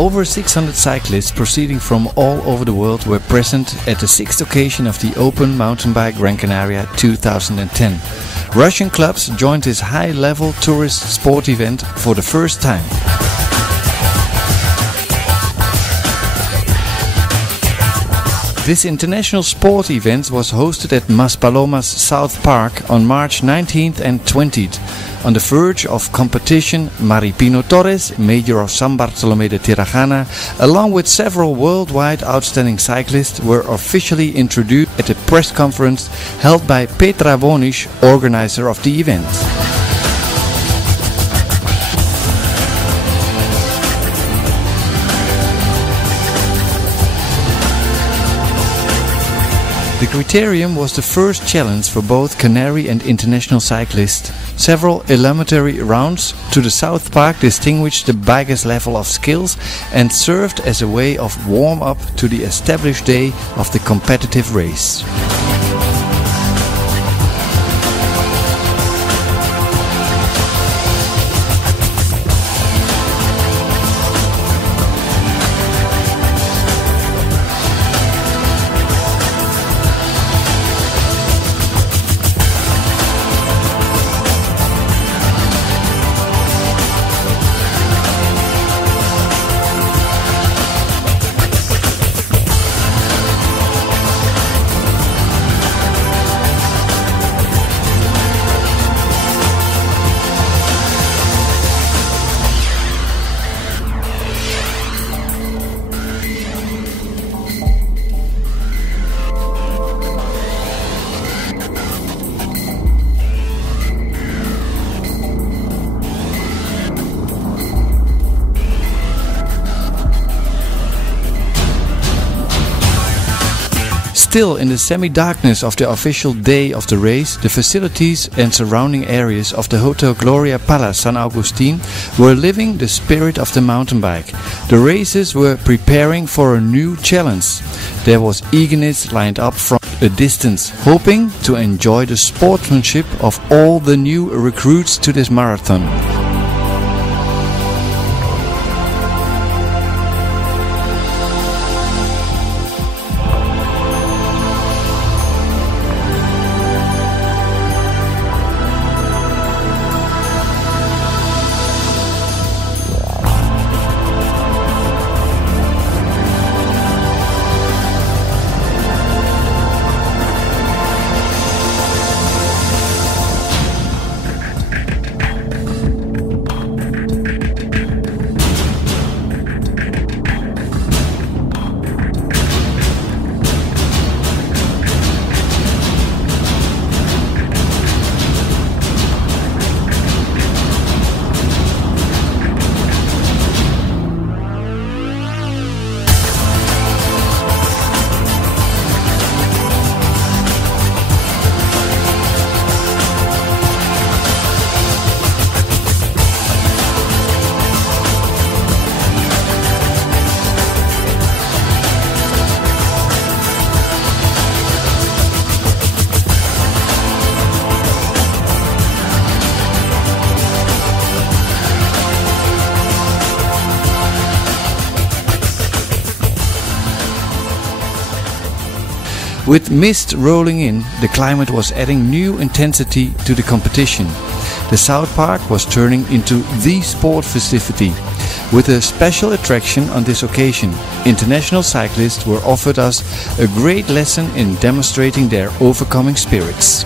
Over 600 cyclists proceeding from all over the world were present at the 6th occasion of the Open Mountain Bike Gran Canaria 2010. Russian clubs joined this high-level tourist sport event for the first time. This international sport event was hosted at Maspalomas South Park on March 19th and 20th. On the verge of competition, Maripino Torres, Major of San Bartolomé de Tirajana, along with several worldwide outstanding cyclists, were officially introduced at a press conference held by Petra Bonisch, organizer of the event. The criterium was the first challenge for both Canary and international cyclists. Several eliminatory rounds to the South Park distinguished the bikers' level of skills and served as a way of warm-up to the established day of the competitive race. Still in the semi-darkness of the official day of the race, the facilities and surrounding areas of the Hotel Gloria Palace San Agustin were living the spirit of the mountain bike. The racers were preparing for a new challenge. There was eagerness lined up from a distance, hoping to enjoy the sportsmanship of all the new recruits to this marathon. With mist rolling in, the climate was adding new intensity to the competition. The South Park was turning into the sport festivity. With a special attraction on this occasion, international cyclists were offered us a great lesson in demonstrating their overcoming spirits.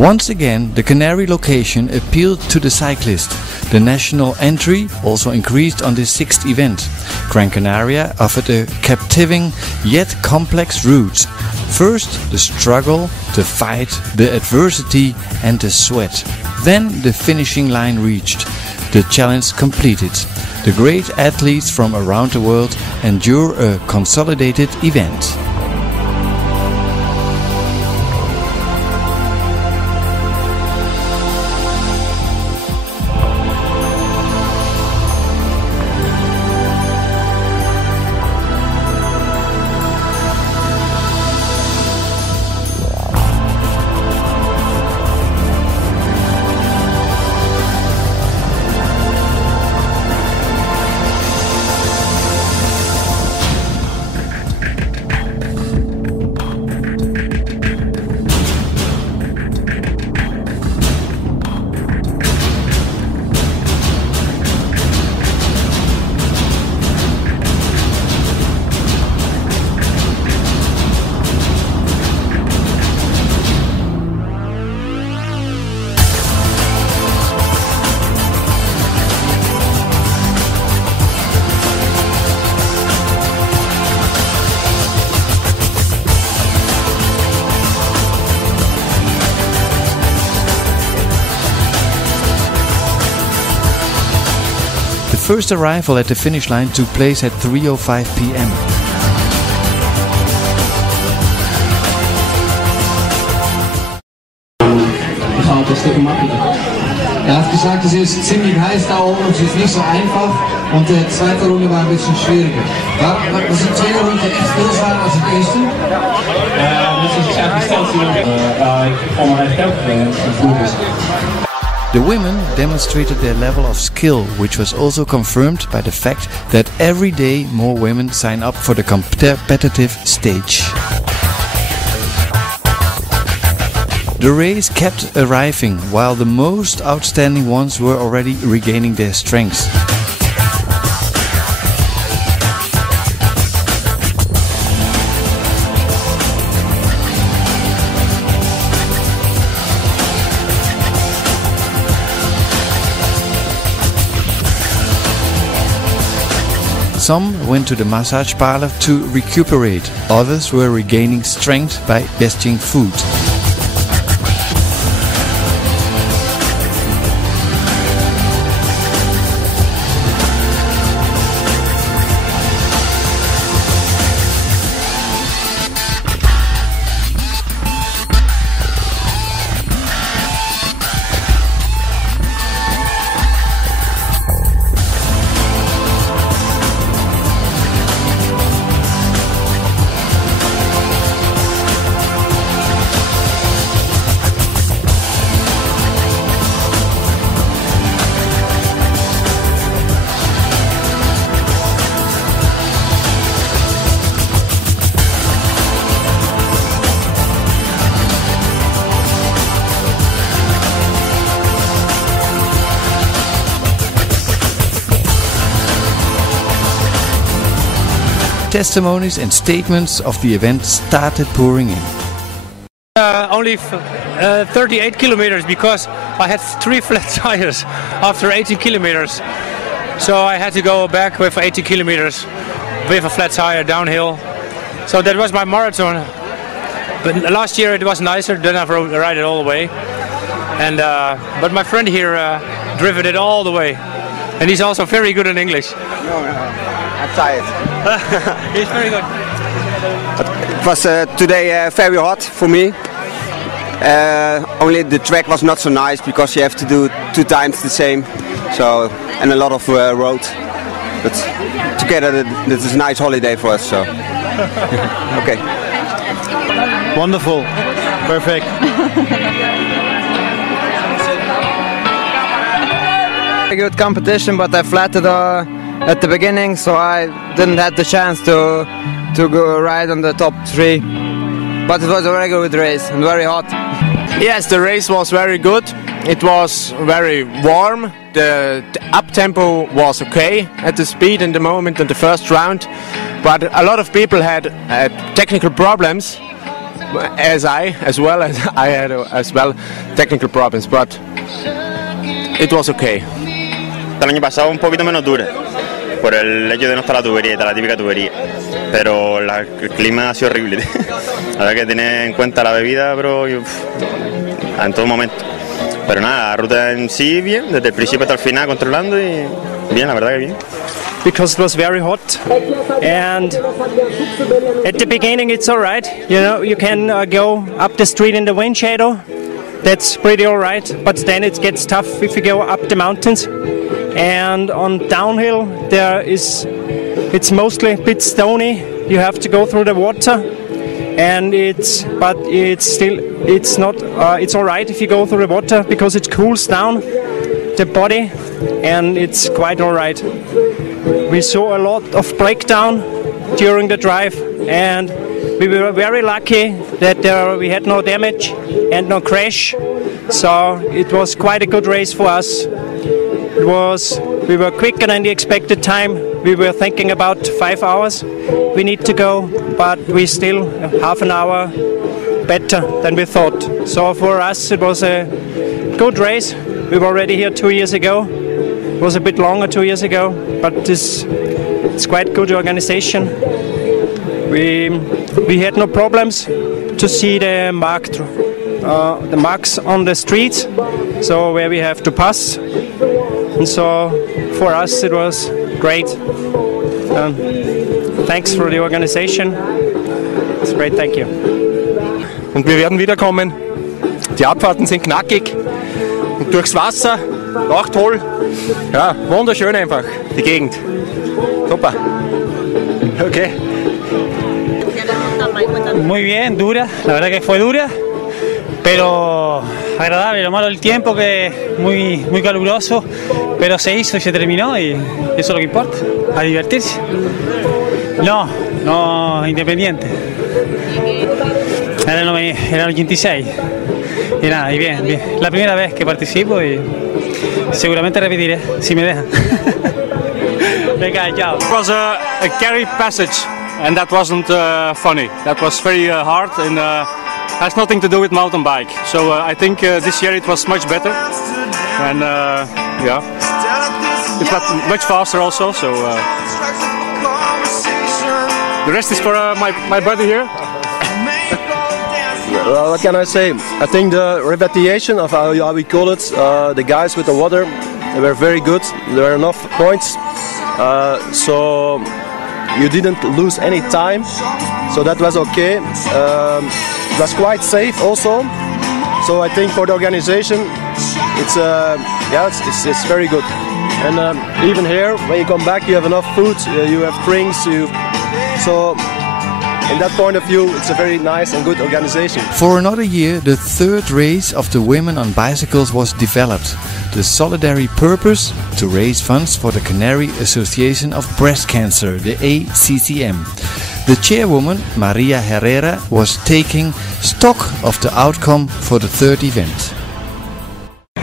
Once again, the Canary location appealed to the cyclist. The national entry also increased on this sixth event. Gran Canaria offered a captivating yet complex route. First, the struggle, the fight, the adversity and the sweat. Then the finishing line reached. The challenge completed. The great athletes from around the world endure a consolidated event. The first arrival at the finish line took place at 3:05 p.m. Ich halte das Stück makkelijk. Er hat gesagt, es ist ziemlich heiß da oben und es ist nicht so einfach und die zweite Runde war ein bisschen schwieriger. Was die tweede Runde echt anders waren als de eerste? Dus het is eigenlijk steltje. Ik vond me echt goed. The women demonstrated their level of skill, which was also confirmed by the fact that every day more women sign up for the competitive stage. The race kept arriving, while the most outstanding ones were already regaining their strength. Some went to the massage parlor to recuperate, others were regaining strength by digesting food. Testimonies and statements of the event started pouring in. Only 38 kilometers because I had 3 flat tires after 18 kilometers. So I had to go back with 80 kilometers with a flat tire downhill. So that was my marathon. But last year it was nicer, then I ride it all the way. And but my friend here driven it all the way. And he's also very good in English. No, I'm tired. He's very good. It was today very hot for me. Only the track was not so nice because you have to do 2 times the same. So and a lot of road. But together this is a nice holiday for us. So okay. Wonderful. Perfect. A good competition, but I flattered at the beginning, so I didn't have the chance to go ride on the top 3. But it was a very good race and very hot. Yes, the race was very good. It was very warm. The up tempo was okay at the speed in the moment in the first round, but a lot of people had technical problems. as I had as well technical problems, but it was okay. El año pasado un poquito menos dura, por el hecho de no estar la tubería, la típica tubería, pero el clima ha sido horrible. La verdad que tener en cuenta la bebida, pero en todo momento. Pero nada, la ruta en sí bien, desde el principio hasta el final controlando y bien, la verdad que bien. Because it was very hot, and at the beginning it's all right. You know, you can go up the street in the wind shadow. That's pretty all right, but then it gets tough if you go up the mountains. And on downhill it's mostly a bit stony. You have to go through the water, and it's all right if you go through the water because it cools down the body, and it's quite all right. We saw a lot of breakdown during the drive, and we were very lucky that we had no damage and no crash, so it was quite a good race for us. We were quicker than the expected time. We were thinking about 5 hours we need to go, but we still half an hour better than we thought. So for us it was a good race. We were already here 2 years ago. It was a bit longer 2 years ago, but it's quite good organization. We had no problems to see the marks on the streets, so where we have to pass. And so for us it was great. Thanks for the organization. It's great, thank you. Und wir werden wiederkommen. Die Abfahrten sind knackig und durchs Wasser, auch toll. Ja, wunderschön einfach, die Gegend. Super. Okay. Muy bien, dura, la verdad que fue dura, pero agradable. Lo malo del tiempo, que muy caluroso, pero se hizo y se terminó, y eso es lo que importa, a divertirse. No, independiente. Era el 86. Y nada, y bien. La primera vez que participo y seguramente repetiré, si me dejan. Venga, chao. It was a carry passage, and that wasn't funny. That was very hard, and has nothing to do with mountain bike. So I think this year it was much better, and yeah, it was much faster also. So the rest is for my buddy here. What can I say? I think the reputation of how we call it, the guys with the water, they were very good. There were enough points, so you didn't lose any time, so that was okay. It was quite safe also, so I think for the organization it's very good. And even here, when you come back, you have enough food, you have drinks, so in that point of view, it's a very nice and good organization. For another year, the third race of the women on bicycles was developed. The solidary purpose to raise funds for the Canary Association of Breast Cancer, the ACCM. The chairwoman, Maria Herrera, was taking stock of the outcome for the third event.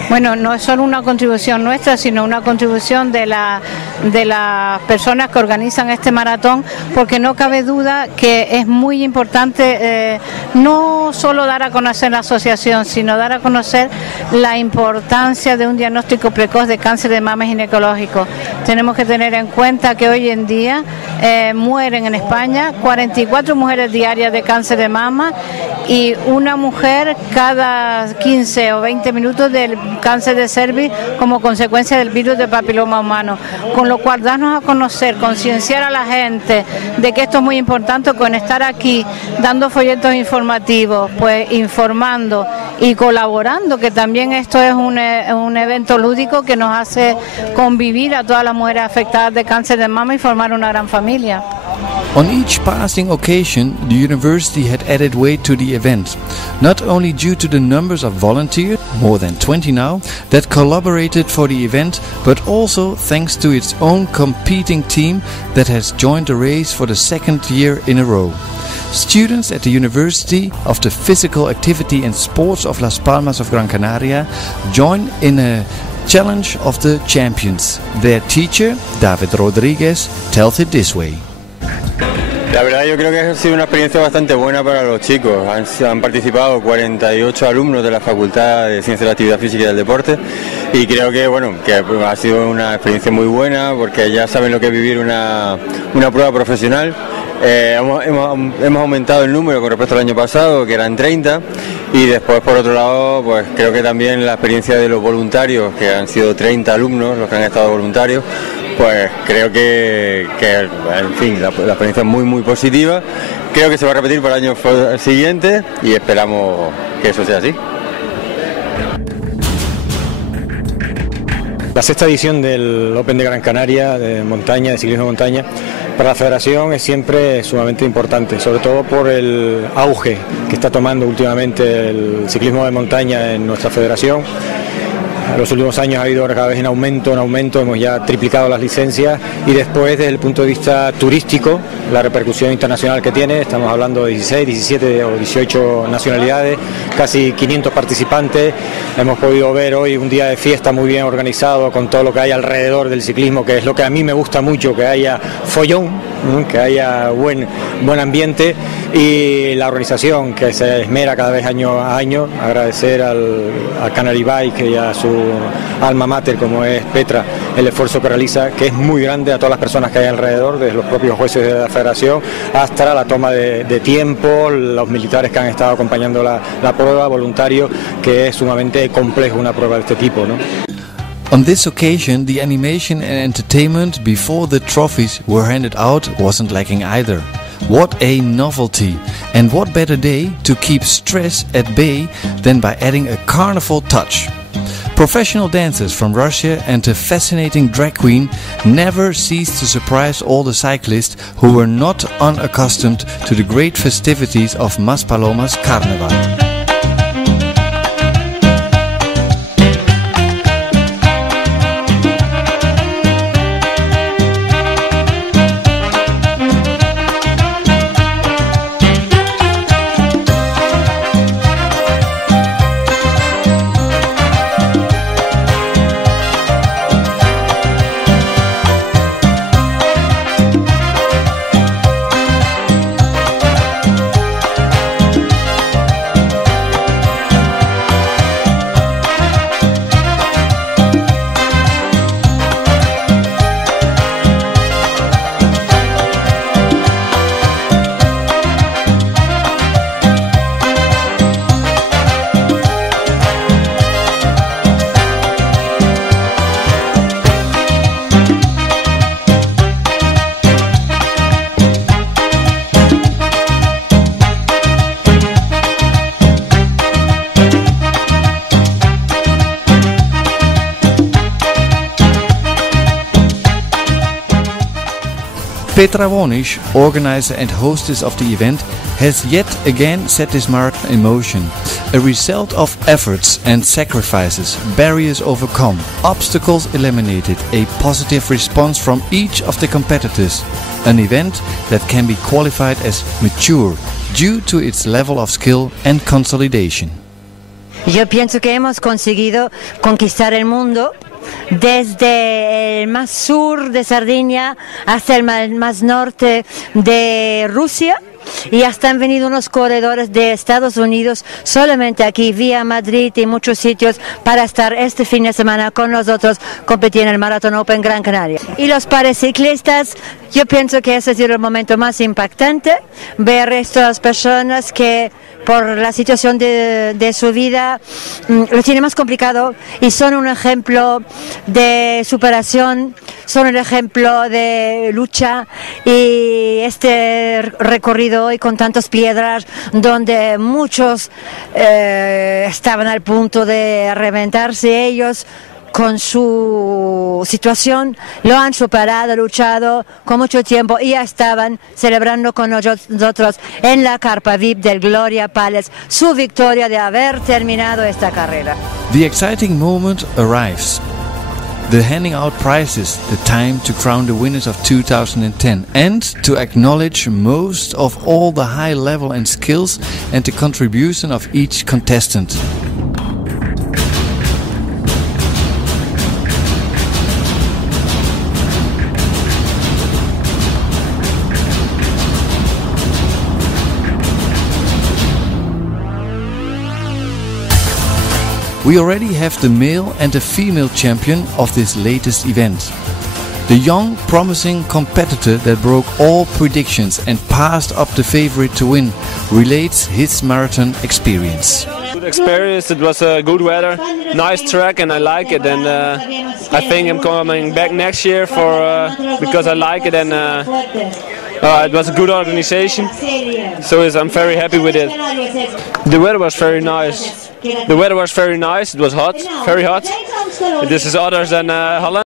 Bueno, no es solo una contribución nuestra, sino una contribución de las personas que organizan este maratón, porque no cabe duda que es muy importante no solo dar a conocer la asociación, sino dar a conocer la importancia de un diagnóstico precoz de cáncer de mama ginecológico. Tenemos que tener en cuenta que hoy en día mueren en España 44 mujeres diarias de cáncer de mama y una mujer cada 15 o 20 minutos del cáncer de cervix como consecuencia del virus de papiloma humano, con lo cual darnos a conocer, concienciar a la gente de que esto es muy importante, con estar aquí dando folletos informativos, pues informando y colaborando, que también esto es un evento lúdico que nos hace convivir a todas las mujeres afectadas de cáncer de mama y formar una gran familia. On each passing occasion, the university had added weight to the event, not only due to the numbers of volunteers, more than 20 now, that collaborated for the event, but also thanks to its own competing team that has joined the race for the second year in a row. Students at the University of the Physical Activity and Sports of Las Palmas of Gran Canaria join in a challenge of the champions. Their teacher, David Rodriguez, tells it this way. La verdad yo creo que ha sido una experiencia bastante buena para los chicos. Han participado 48 alumnos de la Facultad de Ciencias de la Actividad Física y del Deporte y creo que ha sido una experiencia muy buena porque ya saben lo que es vivir una prueba profesional. Hemos aumentado el número con respecto al año pasado, que eran 30, y después por otro lado pues creo que también la experiencia de los voluntarios, que han sido 30 alumnos los que han estado voluntarios, pues creo que en fin, la experiencia es muy positiva. Creo que se va a repetir para el año siguiente y esperamos que eso sea así. La sexta edición del Open de Gran Canaria de montaña, de ciclismo de montaña, para la federación es siempre sumamente importante, sobre todo por el auge que está tomando últimamente el ciclismo de montaña en nuestra federación. En los últimos años ha ido cada vez en aumento, hemos ya triplicado las licencias y después desde el punto de vista turístico, la repercusión internacional que tiene, estamos hablando de 16, 17 o 18 nacionalidades, casi 500 participantes, hemos podido ver hoy un día de fiesta muy bien organizado con todo lo que hay alrededor del ciclismo, que es lo que a mí me gusta mucho, que haya follón, que haya buen ambiente y la organización que se esmera cada vez año a año. Agradecer al Canary Bike y a su alma mater como es Petra el esfuerzo que realiza, que es muy grande, a todas las personas que hay alrededor, desde los propios jueces de la federación hasta la toma de tiempo, los militares que han estado acompañando la prueba, voluntarios, que es sumamente complejo una prueba de este tipo, ¿no? On this occasion, the animation and entertainment before the trophies were handed out wasn't lacking either. What a novelty! And what better day to keep stress at bay than by adding a carnival touch. Professional dancers from Russia and a fascinating drag queen never ceased to surprise all the cyclists who were not unaccustomed to the great festivities of Maspaloma's Carnival. Petra Wonisch, organizer and hostess of the event, has yet again set this marathon in motion. A result of efforts and sacrifices, barriers overcome, obstacles eliminated, a positive response from each of the competitors. An event that can be qualified as mature due to its level of skill and consolidation. Yo pienso que hemos conseguido conquistar el mundo desde el más sur de Sardinia hasta el más norte de Rusia, y hasta han venido unos corredores de Estados Unidos solamente aquí vía Madrid y muchos sitios para estar este fin de semana con nosotros compitiendo en el Maratón Open Gran Canaria. Y los paraciclistas, yo pienso que ese ha sido el momento más impactante, ver a estas personas que por la situación de su vida lo tiene más complicado y son un ejemplo de superación, son un ejemplo de lucha, y este recorrido hoy con tantas piedras donde muchos estaban al punto de reventarse, ellos con su situación lo han superado, luchado con mucho tiempo y ya estaban celebrando con nosotros en la carpa VIP del Gloria Palace su victoria de haber terminado esta carrera. The exciting moment arrives. The handing out prizes, the time to crown the winners of 2010 and to acknowledge most of all the high level and skills and the contribution of each contestant. We already have the male and the female champion of this latest event. The young, promising competitor that broke all predictions and passed up the favorite to win relates his marathon experience. Good experience, it was good weather, nice track and I like it, and I think I'm coming back next year for because I like it, and it was a good organization, so I'm very happy with it. The weather was very nice. It was hot, very hot. This is other than Holland.